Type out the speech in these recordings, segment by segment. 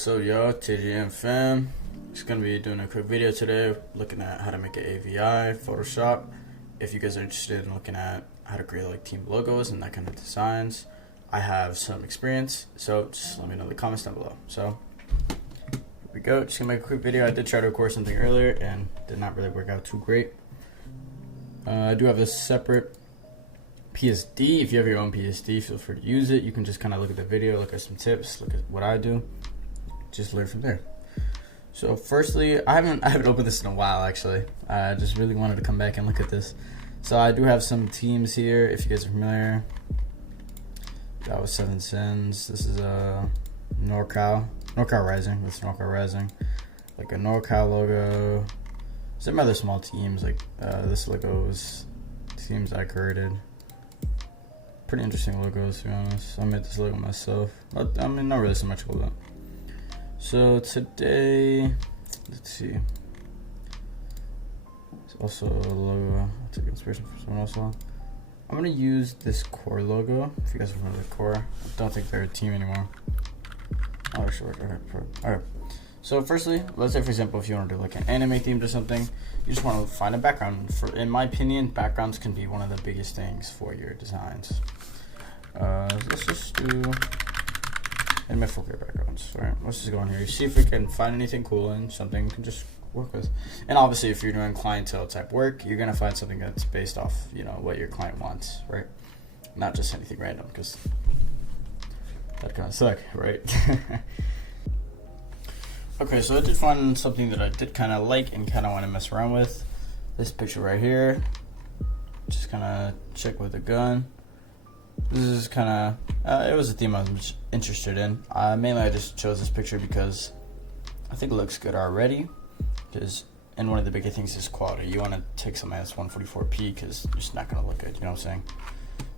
What's up, y'all? TGM fam. Just gonna be doing a quick video today looking at how to make an AVI Photoshop. If you guys are interested in looking at how to create like team logos and that kind of designs, I have some experience, so just let me know in the comments down below. So here we go. Just gonna make a quick video. I did try to record something earlier and did not really work out too great. I do have a separate PSD. If you have your own PSD, feel free to use it. You can just kind of look at the video, look at some tips, look at what I do, just learn from there. So firstly, I haven't opened this in a while actually. I just really wanted to come back and look at this. So I do have some teams here, if you guys are familiar. That was 7 Sins. This is a NorCal Rising. That's NorCal Rising. Like a NorCal logo. Some other small teams, like this logo is teams I created. Pretty interesting logos, to be honest. I made this logo myself. I mean, not really so much cool though. So today, let's see. It's also a logo. I'll take inspiration from someone else. I'm gonna use this core logo. If you guys remember the core, I don't think they're a team anymore. Oh, sure. Alright. So firstly, let's say for example, if you want to do like an anime themed or something, you just want to find a background. In my opinion, backgrounds can be one of the biggest things for your designs. Let's just do anime folk backgrounds. Alright, let's just go in here, see if we can find anything cool and something we can just work with. And obviously, if you're doing clientele type work, you're gonna find something that's based off, you know, what your client wants, right? Not just anything random, because that kind of suck, right? Okay, so I did find something that I did kind of like and kind of want to mess around with. This picture right here. Just kind of check with a gun. This is kind of, it was a theme I was interested in. Mainly I just chose this picture because I think it looks good already. And one of the bigger things is quality. You want to take something that's 144p because it's just not going to look good, you know what I'm saying?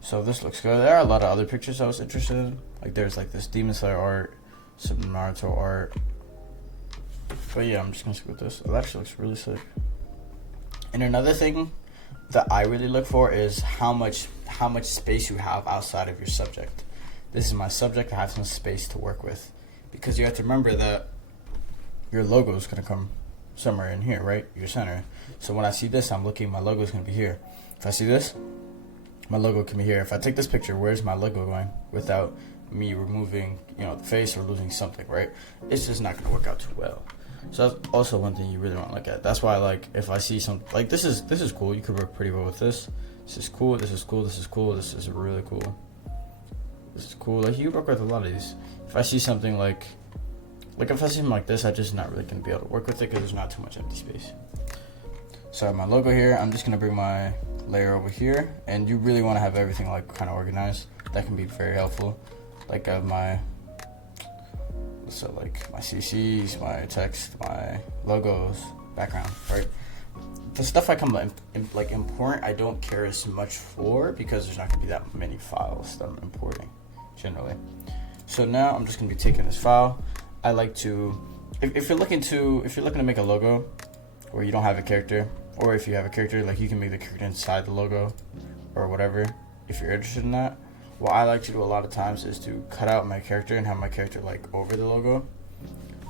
So this looks good. There are a lot of other pictures I was interested in. Like there's like this Demon Slayer art, some Naruto art. But yeah, I'm just gonna stick with this. It actually looks really sick. And another thing that I really look for is how much space you have outside of your subject. This is my subject. I have some space to work with, because you have to remember that your logo is gonna come somewhere in here, right? Your center. So when I see this, I'm looking. My logo is gonna be here. If I see this, my logo can be here. If I take this picture, where's my logo going without me removing, you know, the face or losing something, right? It's just not gonna work out too well. So that's also one thing you really want to look at. That's why, like, if I see something like this is cool, you could work pretty well with this. This is cool. This is cool. This is cool. This is really cool. This is cool. Like, you could work with a lot of these. If I see something like if I see something like this, I'm just not really gonna be able to work with it because there's not too much empty space. So I have my logo here. I'm just gonna bring my layer over here, and you really want to have everything like kind of organized. That can be very helpful. Like I have my my CCs, my text, my logos, background, right? The stuff I come like important, I don't care as much for because there's not gonna be that many files that I'm importing generally. So now I'm just gonna be taking this file. I like to, if you're looking to make a logo where you don't have a character, or if you have a character, like you can make the character inside the logo or whatever, if you're interested in that. What I like to do a lot of times is to cut out my character and have my character like over the logo.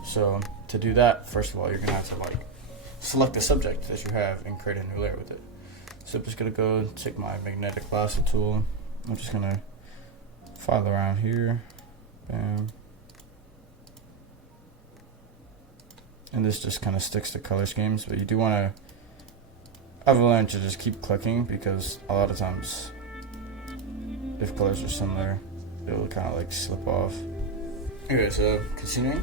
So to do that, first of all, you're gonna have to like select the subject that you have and create a new layer with it. So I'm just gonna go and take my magnetic lasso tool. I'm just gonna file around here, bam. And this just kind of sticks to color schemes, but you do want to, I've learned to just keep clicking because a lot of times if colors are similar, it'll kind of like slip off. Okay, so continuing.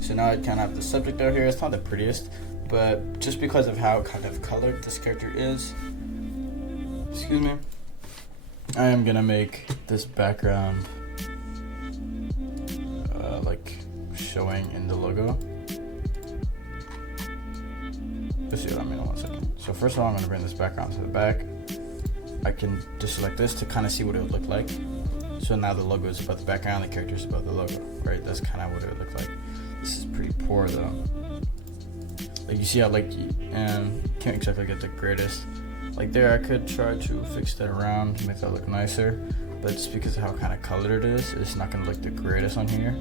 So now I kind of have the subject out here. It's not the prettiest, but just because of how kind of colored this character is, excuse me, I am gonna make this background like showing in the logo. Let's see what I mean in 1 second. So first of all, I'm gonna bring this background to the back. I can just select this to kind of see what it would look like. So now the logo is above the background, the character is above the logo, right? That's kind of what it would look like. This is pretty poor though. Like you see how and can't exactly get the greatest. Like there, I could try to fix that around, make that look nicer. but just because of how kind of colored it is, it's not gonna look the greatest on here.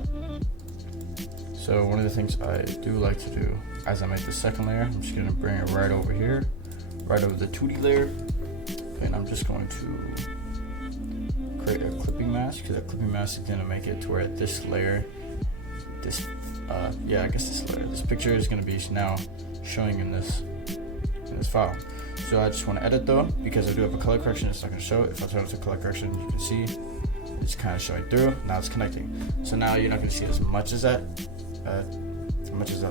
So one of the things I do like to do as I make the second layer, I'm just gonna bring it right over here, right over the 2D layer. Okay, and I'm just going to create a clipping mask, because that clipping mask is gonna make it to where this layer, yeah, I guess this layer, this picture is gonna be now showing in this file. So I just want to edit though, because I do have a color correction, it's not going to show it. If I turn it to color correction, you can see it's kind of showing through. Now it's connecting. So now you're not going to see as much as that,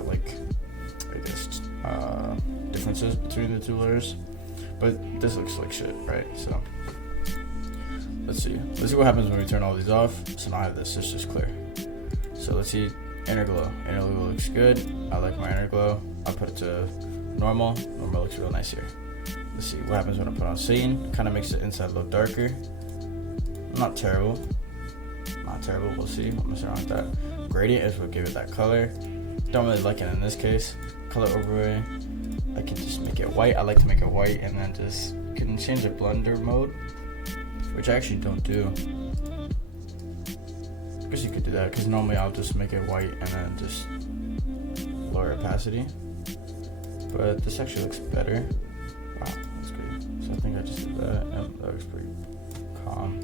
like, I guess, differences between the two layers. But this looks like shit, right? So let's see what happens when we turn all these off. So now I have this, it's just clear. So let's see, inner glow looks good. I like my inner glow. I'll put it to normal looks real nice here. Let's see what happens when I put on Satan. Kind of makes the inside look darker. Not terrible. We'll see. I'll mess around with that. Gradient is what gave it that color. Don't really like it in this case. Color overlay, I can just make it white. I like to make it white and then just can change the blender mode, which I actually don't do. I guess you could do that, because normally I'll just make it white and then just lower opacity. But this actually looks better. Wow, that's great. So I think I just did that, and that looks pretty calm.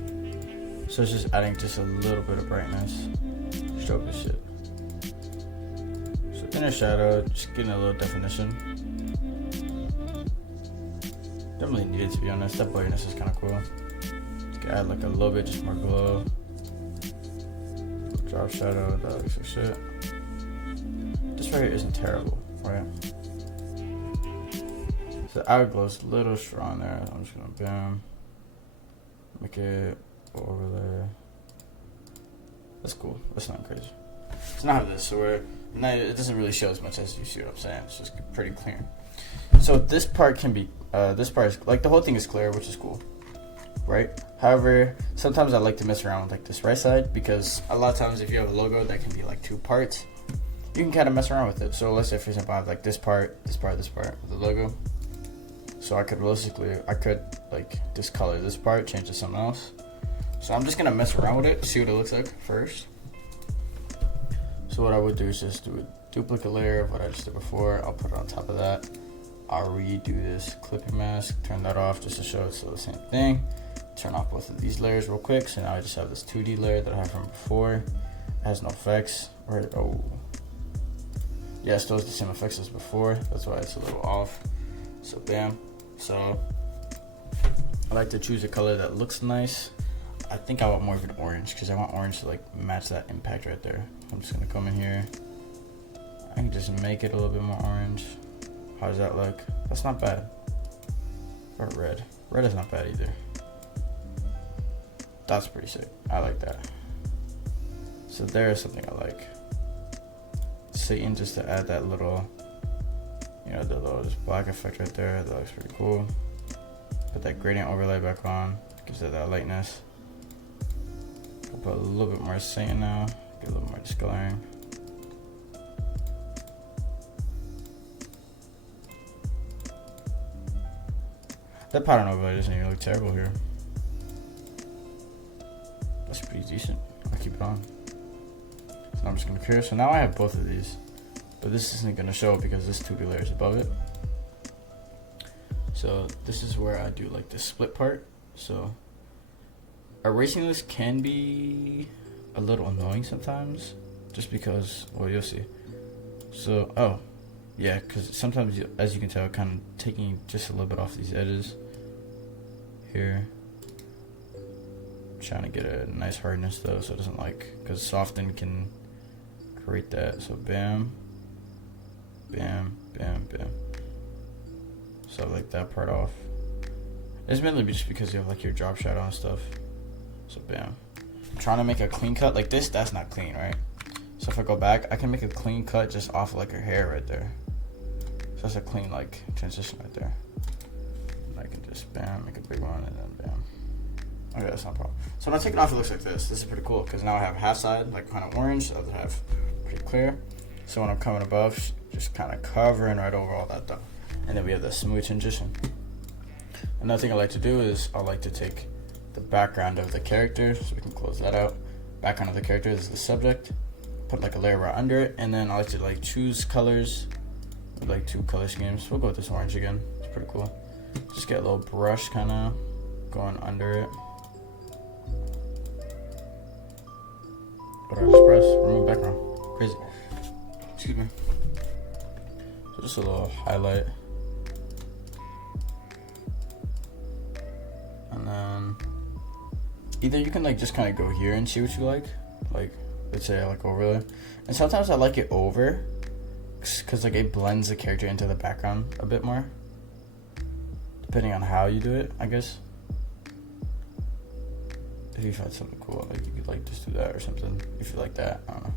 So it's just adding just a little bit of brightness. Stroke this shit. So inner shadow, just getting a little definition. Don't really need it, to be honest. That brightness is kind of cool. Just add like a little bit, just more glow. Drop shadow, that looks like shit. This right here isn't terrible, right? So the outer glow is a little strong there. I'm just gonna bam, make it overlay. That's cool. That's not crazy. So now I have this, so where it doesn't really show as much as you see what I'm saying. It's just pretty clear. So this part can be, this part is like the whole thing is clear, which is cool, right? However, sometimes I like to mess around with like this right side, because a lot of times if you have a logo that can be like two parts, you can kind of mess around with it. So let's say for example I have like this part with the logo. So I could like discolor this part, change it to something else. So I'm just gonna mess around with it, see what it looks like first. So what I would do is just do a duplicate layer of what I just did before. I'll put it on top of that. I'll redo this clipping mask, turn that off just to show it's still the same thing. Turn off both of these layers real quick. So now I just have this 2D layer that I had from before. It has no effects. Oh, yeah, it still has the same effects as before. That's why it's a little off. So bam. So I like to choose a color that looks nice. I think I want more of an orange, because I want orange to like match that impact right there. I'm just gonna come in here. I can just make it a little bit more orange. How does that look? That's not bad. Or red. Red is not bad either. That's pretty sick. I like that. So there is something I like. Satan, just to add that little, you know, the little just black effect right there. That looks pretty cool. Put that gradient overlay back on. Gives it that lightness. I'll put a little bit more Satan now. Get a little more discoloring. That pattern overlay doesn't even look terrible here. That's pretty decent. I'll keep it on. So I'm just gonna clear. So now I have both of these, but this isn't gonna show because this 2D layer is above it. So this is where I do like the split part. So erasing this can be a little annoying sometimes, just because, well, you'll see. So, oh, yeah, because sometimes, as you can tell, kind of taking just a little bit off these edges here. Trying to get a nice hardness though, so it doesn't like, because soften can create that. So bam, bam, bam, bam. So I like that part off. It's mainly just because you have like your drop shadow and stuff. So bam. I'm trying to make a clean cut like this. That's not clean, right? So if I go back, I can make a clean cut just off like her hair right there. So that's a clean like transition right there. And I can just bam, make a big one, and then bam. Okay, that's not a problem. So when I take it off, it looks like this. This is pretty cool because now I have half side like kind of orange, the other half pretty clear. So when I'm coming above, just kind of covering right over all that stuff. And then we have the smooth transition. Another thing I like to do is I like to take the background of the character, so we can close that out. Background of the character is the subject. put like a layer right under it, and then I like to like choose colors with like 2 color schemes. We'll go with this orange again. It's pretty cool. Just get a little brush kind of going under it. What did I just press? Remove background. Crazy. Excuse me. So just a little highlight. And then either you can like just kind of go here and see what you like let's say I like overlay, and sometimes I like it over because like it blends the character into the background a bit more, depending on how you do it, I guess. If you find something cool, like you could like just do that or something if you like that. I don't know,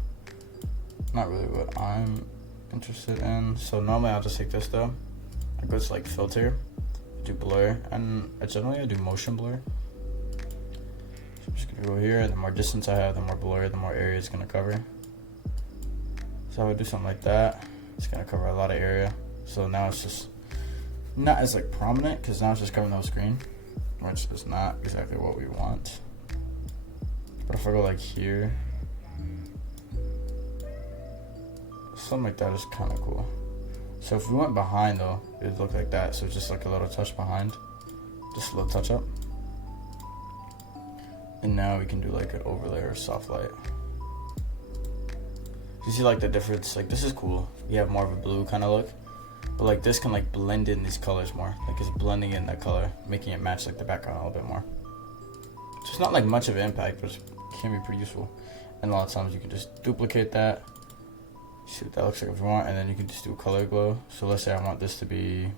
not really what I'm interested in. So normally I'll just take this though, I go to like filter, do blur, and generally I do motion blur. So I'm just gonna go here, the more distance I have, the more blur, the more area it's gonna cover. So I would do something like that. It's gonna cover a lot of area. So now it's just not as like prominent, because now it's just covering the whole screen, which is not exactly what we want. But if I go like here, something like that is kind of cool. So if we went behind though, it would look like that. So just like a little touch behind, just a little touch up. And now we can do like an overlay or soft light. You see like the difference? Like this is cool. You have more of a blue kind of look, but like this can like blend in these colors more. Like it's blending in that color, making it match like the background a little bit more. So it's not like much of an impact, but it can be pretty useful. And a lot of times you can just duplicate that. See what that looks like if you want, and then you can just do a color glow. So let's say I want this to be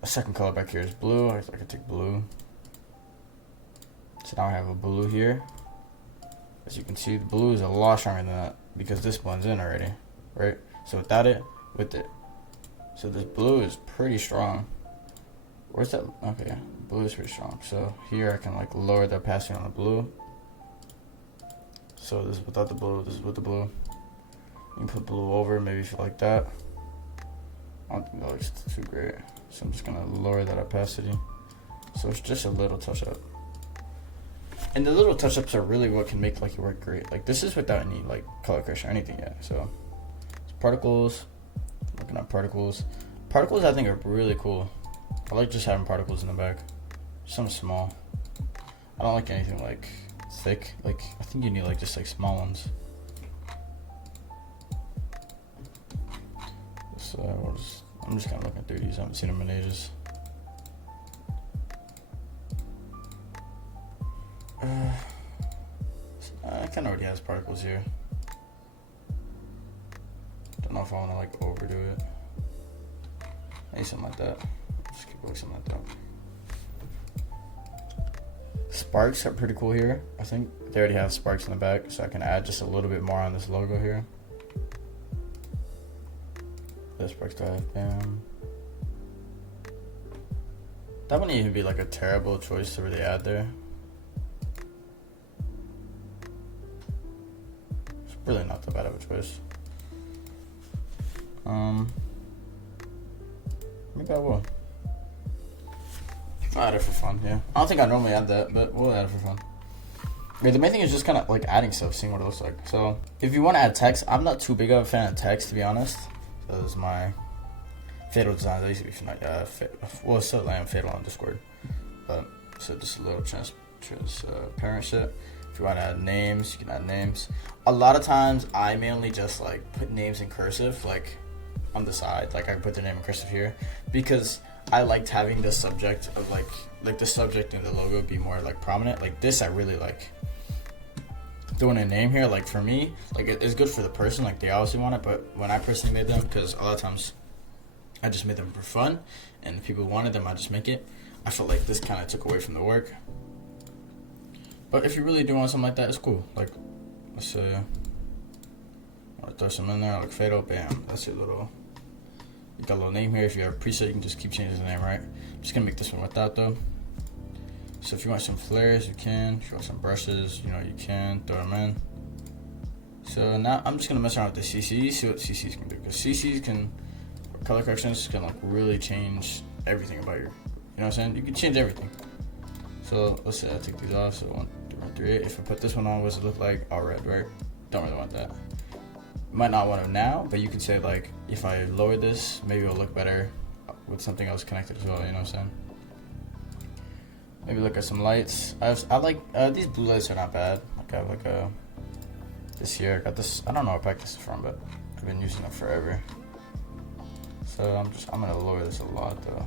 a second color back here is blue. I could take blue. So now I have a blue here. As you can see, the blue is a lot stronger than that because this blends in already, right? So without it, with it. So this blue is pretty strong. Where's that? Okay, blue is pretty strong. So here I can like lower the opacity on the blue. So this is without the blue, this is with the blue. You can put blue over, maybe if you like that. I don't think that looks too great. So I'm just gonna lower that opacity. So it's just a little touch up. And the little touch ups are really what can make like your work great. Like this is without any like color correction or anything yet. So it's particles, looking at particles. Particles I think are really cool. I like just having particles in the back. Some small. I don't like anything like thick. Like I think you need like just like small ones. So I'm just kind of looking through these. I haven't seen them in ages. I kind of already has particles here. Don't know if I want to like overdo it. Maybe something like that. Just keep going something like that. Sparks are pretty cool here. I think they already have sparks in the back, so I can add just a little bit more on this logo here. This sparks type, bam. That wouldn't even be like a terrible choice to really add there. It's really not that bad of a choice. Maybe I will. I'll add it for fun, yeah. I don't think I normally add that, but we'll add it for fun. Yeah, the main thing is just kind of like adding stuff, seeing what it looks like. So if you want to add text, I'm not too big of a fan of text, to be honest. So this is my Fatal designs. I used to be well, still I am Fatal on Discord, but so just a little transparent shit. If you want to add names, you can add names. A lot of times I mainly just like put names in cursive, like on the side. Like I can put their name in cursive here because I liked having the subject of like the subject and the logo be more like prominent. Like this, I really like doing a name here. Like for me, like it's good for the person. Like they obviously want it, but when I personally made them, because a lot of times I just made them for fun, and if people wanted them, I just make it. I felt like this kind of took away from the work. But if you really do want something like that, it's cool. Like, let's say, I want to throw some in there, like Fatal, bam. That's your little, you got a little name here. If you have a preset, you can just keep changing the name, right? I'm just gonna make this one without though. So if you want some flares, you can. If you want some brushes, you know, you can throw them in. So now I'm just gonna mess around with the CCs, see what CCs can do. Because CCs can, color corrections can like really change everything about you. You know what I'm saying? You can change everything. So let's say I take these off. So 1, 2, 3, 8. If I put this one on, what does it look like? All red, right? don't really want that. Might not want to now, but you could say like, if I lower this, maybe it'll look better with something else connected as well, you know what I'm saying? Maybe look at some lights. I like, these blue lights are not bad. Like I have like a, this year, I got this, I don't know what pack this is from, but I've been using it forever. So I'm gonna lower this a lot though.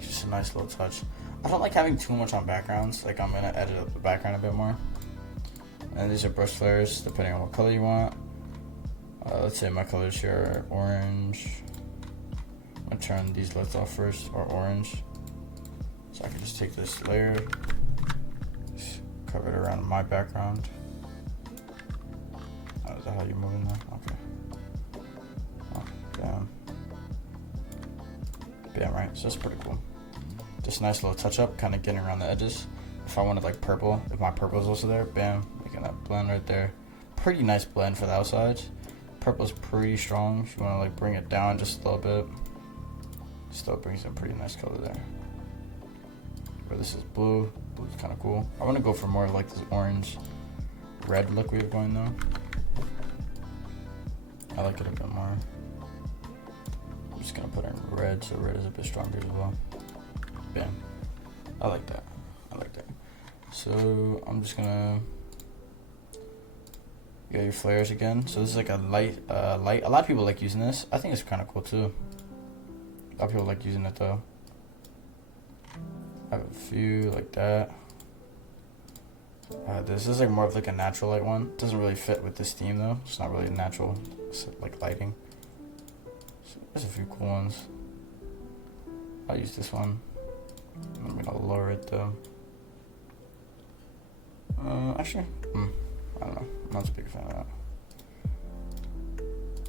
Just a nice little touch. I don't like having too much on backgrounds. Like I'm gonna edit up the background a bit more. And these are brush flares, depending on what color you want. Let's say my colors here are orange. I'm gonna turn these lights off first, or orange. So I can just take this layer, just cover it around my background. Oh, is that how you're moving that? Okay. Oh, bam. Bam, right? So that's pretty cool. Just a nice little touch up, kind of getting around the edges. If I wanted like purple, if my purple is also there, bam, making that blend right there. Pretty nice blend for the outsides. Purple's pretty strong. If you want to like bring it down just a little bit, still brings a pretty nice color there. Where this is blue, blue's kind of cool. I want to go for more like this orange red look we have going though. I like it a bit more. I'm just gonna put in red, so red is a bit stronger as well. Bam. I like that. I like that. So I'm just gonna get your flares again. So this is like a light. A lot of people like using this. I think it's kind of cool too. A lot of people like using it though. I have a few like that. This is like more of like a natural light one. Doesn't really fit with this theme though. It's not really natural, it's like lighting. So there's a few cool ones. I'll use this one. I'm gonna lower it though. Actually, I don't know. I'm not as big a fan of that.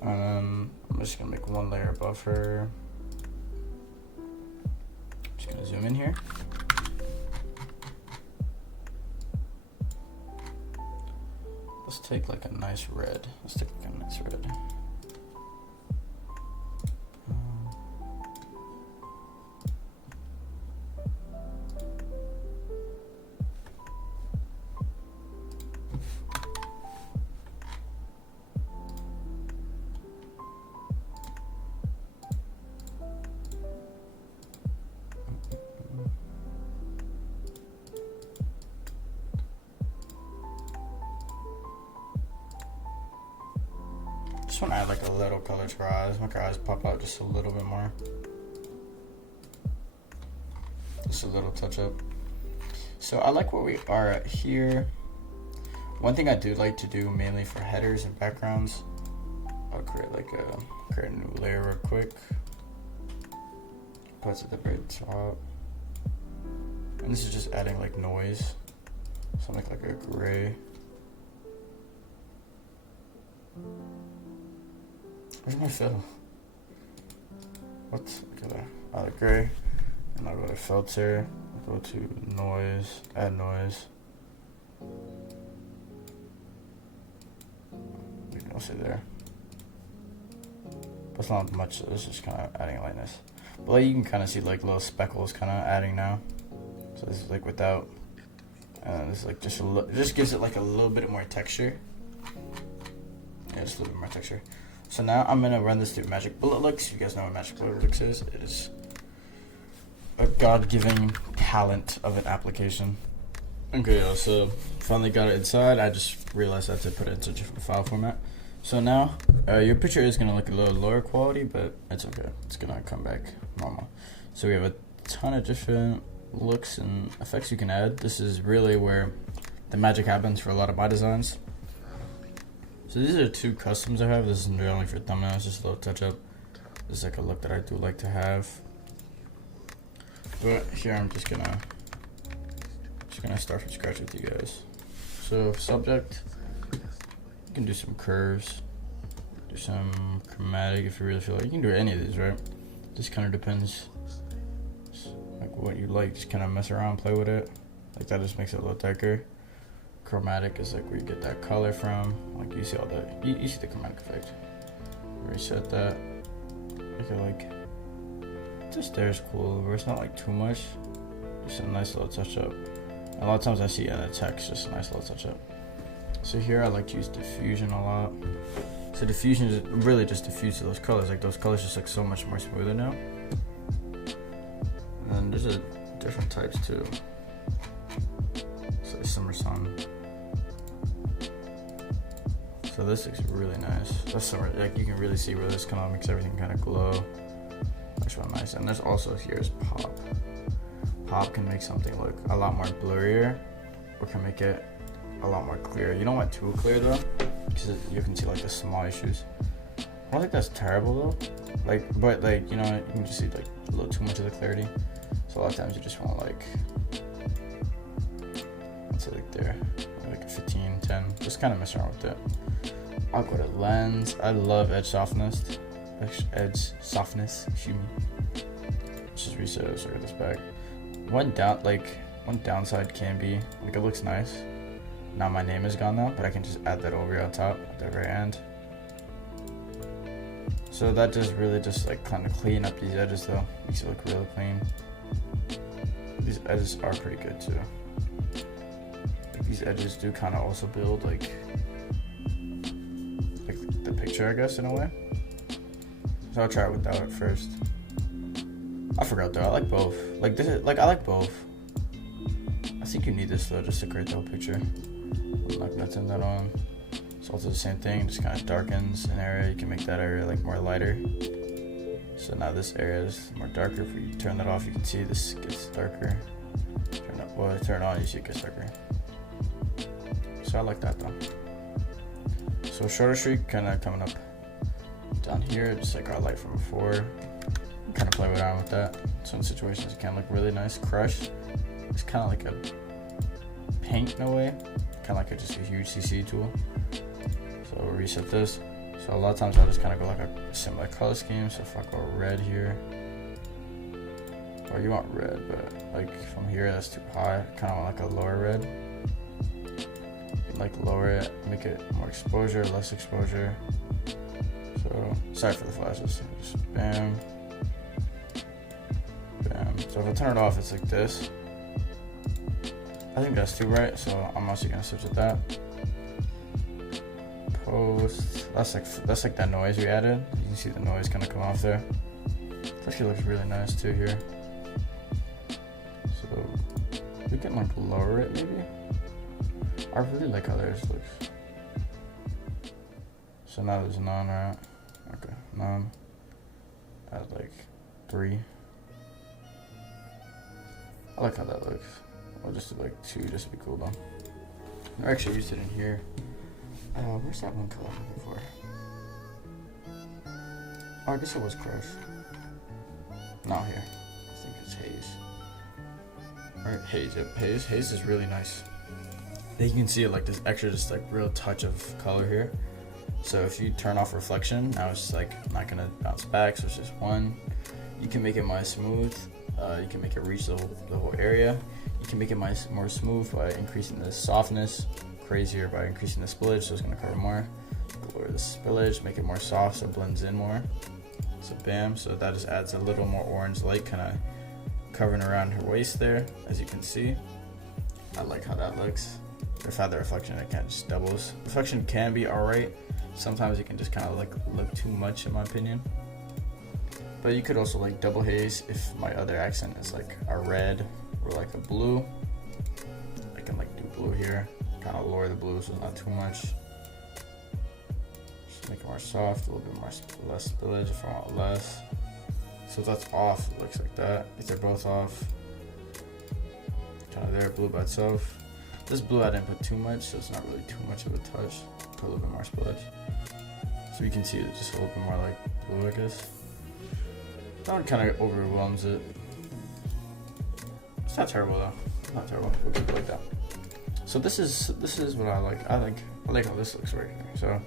And then I'm just gonna make one layer above her. Just gonna zoom in here. Let's take like a nice red. Let's take like a nice red. Just want to add like a little color to her eyes. Make her eyes pop out just a little bit more. Just a little touch up. So I like where we are at here. One thing I do like to do mainly for headers and backgrounds, I'll create a new layer real quick. Put it at the very top. And this is just adding like noise. Something like a gray. Where's my fill? What? Look at that. Oh, the gray. And I'll go to filter. I'll go to noise. Add noise. We can also there. But it's not much, so it's just kind of adding lightness. But like you can kind of see like little speckles kind of adding now. So this is like without. And this is like just just gives it like a little bit more texture. Yeah, just a little bit more texture. So now I'm gonna run this through MagicBullet Looks. You guys know what MagicBullet Looks is. It is a God-given talent of an application. Okay, so finally got it inside. I just realized I had to put it into a different file format. So now your picture is gonna look a little lower quality, but it's okay. It's gonna come back normal. So we have a ton of different looks and effects you can add. This is really where the magic happens for a lot of my designs. So these are two customs I have. This isn't really for thumbnails, just a little touch up. This is like a look that I do like to have. But here I'm just gonna start from scratch with you guys. So subject, you can do some curves, do some chromatic if you really feel like. You can do any of these, right? Just kind of depends, like what you like. Just kind of mess around, play with it. Like that just makes it a little darker. Chromatic is like where you get that color from. Like you see all the, you see the chromatic effect. Reset that. Make it like, just there's cool, where it's not like too much. Just a nice little touch up. A lot of times I see the text, just a nice little touch up. So here I like to use diffusion a lot. So diffusion is really just diffuses those colors. Like those colors just look so much more smoother now. And then there's different types too. So summer sun. So this looks really nice. That's summer. Like you can really see where this kind of makes everything kind of glow. That's real nice. And there's also here's pop. Pop can make something look a lot more blurrier, or can make it a lot more clear. You don't want too clear though, because you can see like the small issues. I don't think that's terrible though. Like, but like, you know, you can just see like a little too much of the clarity. So a lot of times you just want like, let's say like there, like a 15, 10. Just kind of mess around with it. I'll go to lens. I love edge softness. Edge softness. Excuse me. Let's just reset it. So I got this back. One downside can be like it looks nice. Now my name is gone now, but I can just add that over here on top at the very end. So that just really just like kind of clean up these edges though. Makes it look really clean. These edges are pretty good too. Like these edges do kind of also build like the picture, I guess, in a way. So I'll try it without it first. I forgot though, I like both. Like this is, like I like both. I think you need this though just to create the whole picture. I'm not gonna turn that on. It's also the same thing, just kind of darkens an area. You can make that area like more lighter. So now this area is more darker. If you turn that off, you can see this gets darker. Turn it on, you see it gets darker. So I like that though. So shorter streak kind of coming up down here, just like our light from before. Kind of play around with that. So in situations it can look really nice. Crush, it's kind of like a paint in a way, kind of like just a huge CC tool. So we'll reset this. So a lot of times I'll just kind of go like a similar color scheme. So if I go red here, or you want red, but like from here that's too high. Kind of want like a lower red. Like lower it, make it more exposure, less exposure. So sorry for the flashes. Just bam. So if I turn it off, it's like this. I think that's too bright, so I'm also gonna switch with that. Post. That's like that noise we added. You can see the noise kind of come off there. It actually looks really nice too here. So we can like lower it maybe. I really like how theirs looks. So now there's none, right? Okay, none. Add like 3. I like how that looks. I'll just do like 2 just to be cool though. I actually used it in here. Where's that one color I'm looking for? Oh, I guess it was Crush. Not here. I think it's Haze. Alright, Haze. Yep, Haze. Haze is really nice. You can see it like this extra, just like real touch of color here. So if you turn off reflection, now it's just like not gonna bounce back, so it's just 1. You can make it more smooth. You can make it reach the whole area. You can make it more smooth by increasing the softness, crazier by increasing the spillage, so it's gonna cover more. Lower the spillage, make it more soft so it blends in more. So bam, so that just adds a little more orange light kind of covering around her waist there, as you can see. I like how that looks. If I had the reflection, it kind of just doubles. Reflection can be alright. Sometimes it can just kind of like look too much in my opinion. But you could also like double haze if my other accent is like a red or like a blue. I can like do blue here, kind of lower the blue so it's not too much. Just make it more soft, a little bit more less spillage if I want less. So if that's off, it looks like that. If they're both off, kind of there, blue by itself. This blue I didn't put too much, so it's not really too much of a touch. Put a little bit more spillage. So you can see it just a little bit more like blue, I guess. That one kind of overwhelms it. It's not terrible though. Not terrible. We'll keep it like that. So this is what I like. I like how this looks right here. So I'm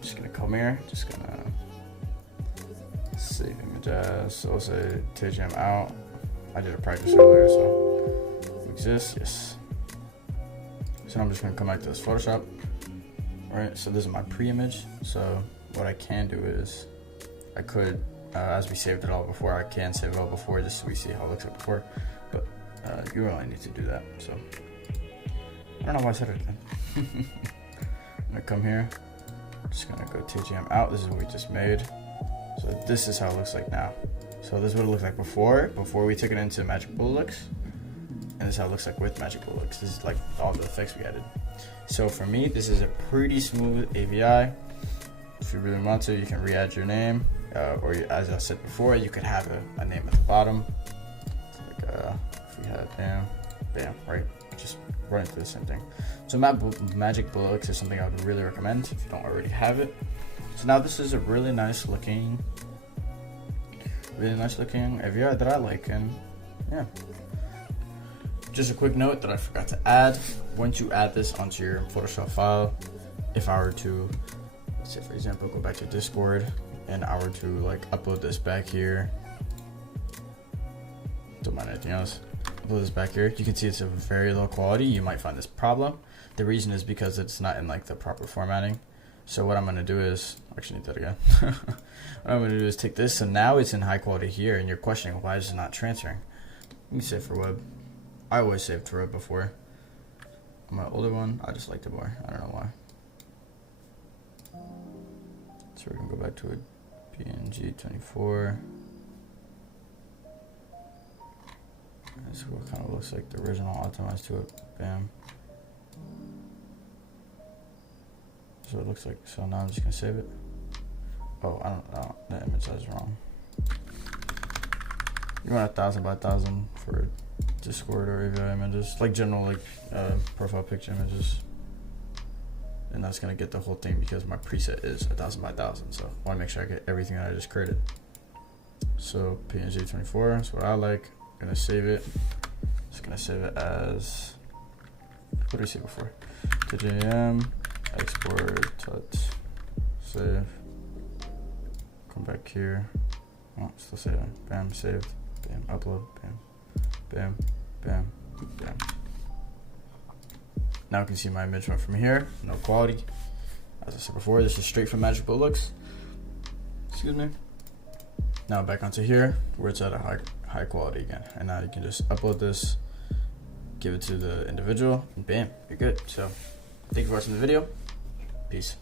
just gonna come here. Just gonna save image as. So I'll say TJM out. I did a practice earlier, so exists. Yes. So I'm just gonna come back to this Photoshop. Alright, so this is my pre-image. So what I can do is I could, as we saved it all before, I can save it all before just so we see how it looks like before. But you really need to do that. So I don't know why I said it again. I'm gonna come here. Just gonna go TGM out. This is what we just made. So this is how it looks like now. So this is what it looked like before we took it into MagicBullet Looks. And this is how it looks like with MagicBullet Looks. This is like all the effects we added. So for me, this is a pretty smooth AVI. If you really want to, you can re-add your name. Or as I said before, you could have a name at the bottom. Like if we had bam, bam, right? Just run into the same thing. So MagicBullet Looks is something I would really recommend if you don't already have it. So now this is a really nice looking AVI that I like, and yeah. Just a quick note that I forgot to add. Once you add this onto your Photoshop file, if I were to, let's say for example, go back to Discord and I were to like upload this back here, don't mind anything else, upload this back here, you can see it's a very low quality. You might find this problem. The reason is because it's not in like the proper formatting. So what I'm gonna do is, actually need that again. What I'm gonna do is take this, and now it's in high quality here, and you're questioning why is it not transferring. Let me save for web. I always saved for web before. On my older one, I just liked it more. I don't know why. So we're gonna go back to a PNG 24. This is what kind of looks like the original, optimized to it. Bam. So it looks like, so now I'm just gonna save it. Oh, I don't know, the image size is wrong. You want 1000 by 1000 for Discord or AVI images, like general like profile picture images. And that's gonna get the whole thing because my preset is 1000 by 1000. So I wanna make sure I get everything that I just created. So PNG 24 is what I like. I'm gonna save it. Just gonna save it as, what did we say before? TJM. Export, tut, save, come back here, oh, still saving, bam, saved, bam, upload, bam, bam, bam, bam. Now you can see my image went from here, no quality. As I said before, this is straight from MagicBullet Looks. Excuse me. Now back onto here, where it's at a high quality again. And now you can just upload this, give it to the individual, and bam, you're good. So thank you for watching the video. Peace.